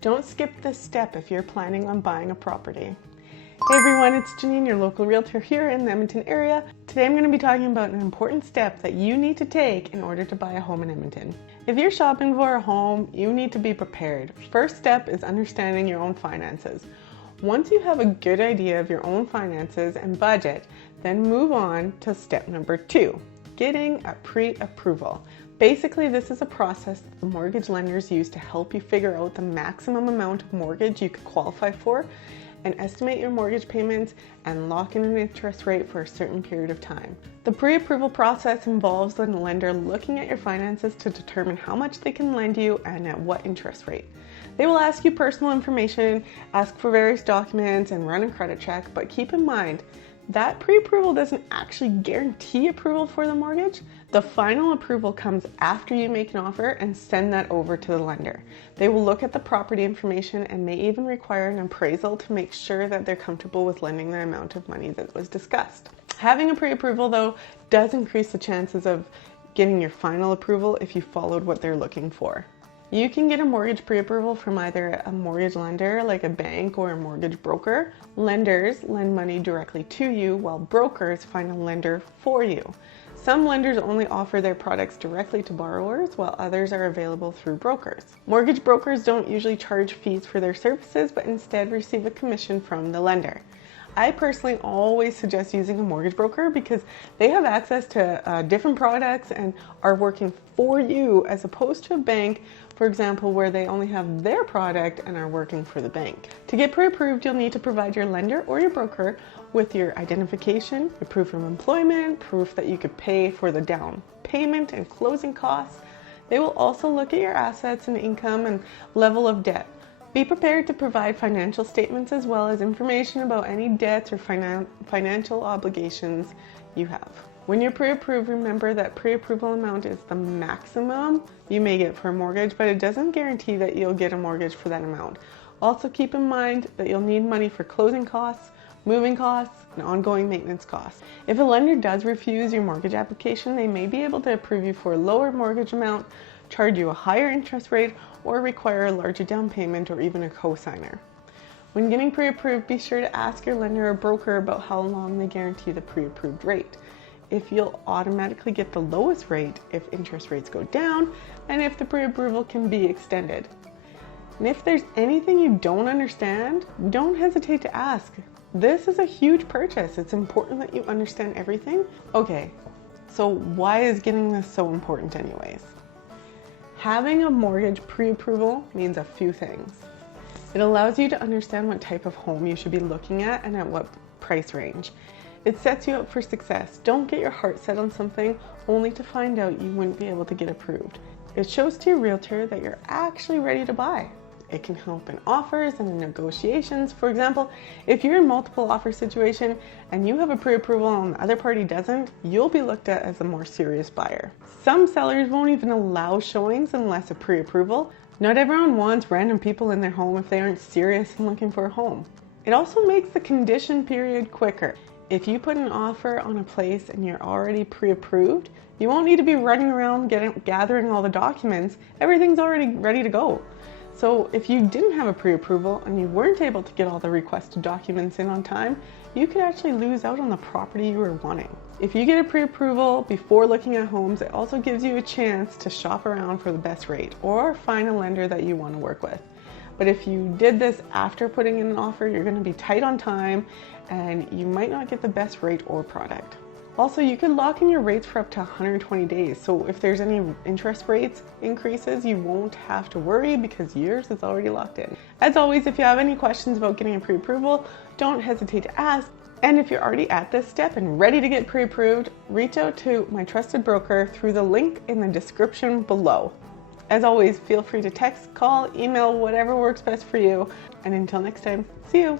Don't skip this step if you're planning on buying a property. Hey everyone, it's Jennine, your local realtor here in the Edmonton area. Today I'm going to be talking about an important step that you need to take in order to buy a home in Edmonton. If you're shopping for a home, you need to be prepared. First step is understanding your own finances. Once you have a good idea of your own finances and budget, then move on to step number 2, getting a pre-approval. Basically, this is a process that the mortgage lenders use to help you figure out the maximum amount of mortgage you could qualify for and estimate your mortgage payments and lock in an interest rate for a certain period of time. The pre-approval process involves the lender looking at your finances to determine how much they can lend you and at what interest rate. They will ask you personal information, ask for various documents, and run a credit check, but keep in mind, that pre-approval doesn't actually guarantee approval for the mortgage. The final approval comes after you make an offer and send that over to the lender. They will look at the property information and may even require an appraisal to make sure that they're comfortable with lending the amount of money that was discussed. Having a pre-approval though does increase the chances of getting your final approval if you followed what they're looking for. You can get a mortgage pre-approval from either a mortgage lender like a bank or a mortgage broker. Lenders lend money directly to you while brokers find a lender for you. Some lenders only offer their products directly to borrowers while others are available through brokers. Mortgage brokers don't usually charge fees for their services but instead receive a commission from the lender. I personally always suggest using a mortgage broker because they have access to different products and are working for you as opposed to a bank, for example, where they only have their product and are working for the bank. To get pre-approved, you'll need to provide your lender or your broker with your identification, your proof of employment, proof that you could pay for the down payment and closing costs. They will also look at your assets and income and level of debt. Be prepared to provide financial statements as well as information about any debts or financial obligations you have. When you're pre-approved, remember that pre-approval amount is the maximum you may get for a mortgage, but it doesn't guarantee that you'll get a mortgage for that amount. Also keep in mind that you'll need money for closing costs, moving costs, and ongoing maintenance costs. If a lender does refuse your mortgage application, they may be able to approve you for a lower mortgage amount, charge you a higher interest rate, or require a larger down payment or even a co-signer. When getting pre-approved, be sure to ask your lender or broker about how long they guarantee the pre-approved rate. If you'll automatically get the lowest rate if interest rates go down, and if the pre-approval can be extended. And if there's anything you don't understand, don't hesitate to ask. This is a huge purchase. It's important that you understand everything. Okay, so why is getting this so important anyways? Having a mortgage pre-approval means a few things. It allows you to understand what type of home you should be looking at and at what price range. It sets you up for success. Don't get your heart set on something only to find out you wouldn't be able to get approved. It shows to your realtor that you're actually ready to buy. It can help in offers and in negotiations. For example, if you're in multiple offer situation and you have a pre-approval and the other party doesn't, you'll be looked at as a more serious buyer. Some sellers won't even allow showings unless a pre-approval. Not everyone wants random people in their home if they aren't serious and looking for a home. It also makes the condition period quicker. If you put an offer on a place and you're already pre-approved, you won't need to be running around gathering all the documents. Everything's already ready to go. So if you didn't have a pre-approval and you weren't able to get all the requested documents in on time, you could actually lose out on the property you were wanting. If you get a pre-approval before looking at homes, it also gives you a chance to shop around for the best rate or find a lender that you want to work with. But if you did this after putting in an offer, you're going to be tight on time and you might not get the best rate or product. Also, you could lock in your rates for up to 120 days. So if there's any interest rates increases, you won't have to worry because yours is already locked in. As always, if you have any questions about getting a pre-approval, don't hesitate to ask. And if you're already at this step and ready to get pre-approved, reach out to my trusted broker through the link in the description below. As always, feel free to text, call, email, whatever works best for you. And until next time, see you.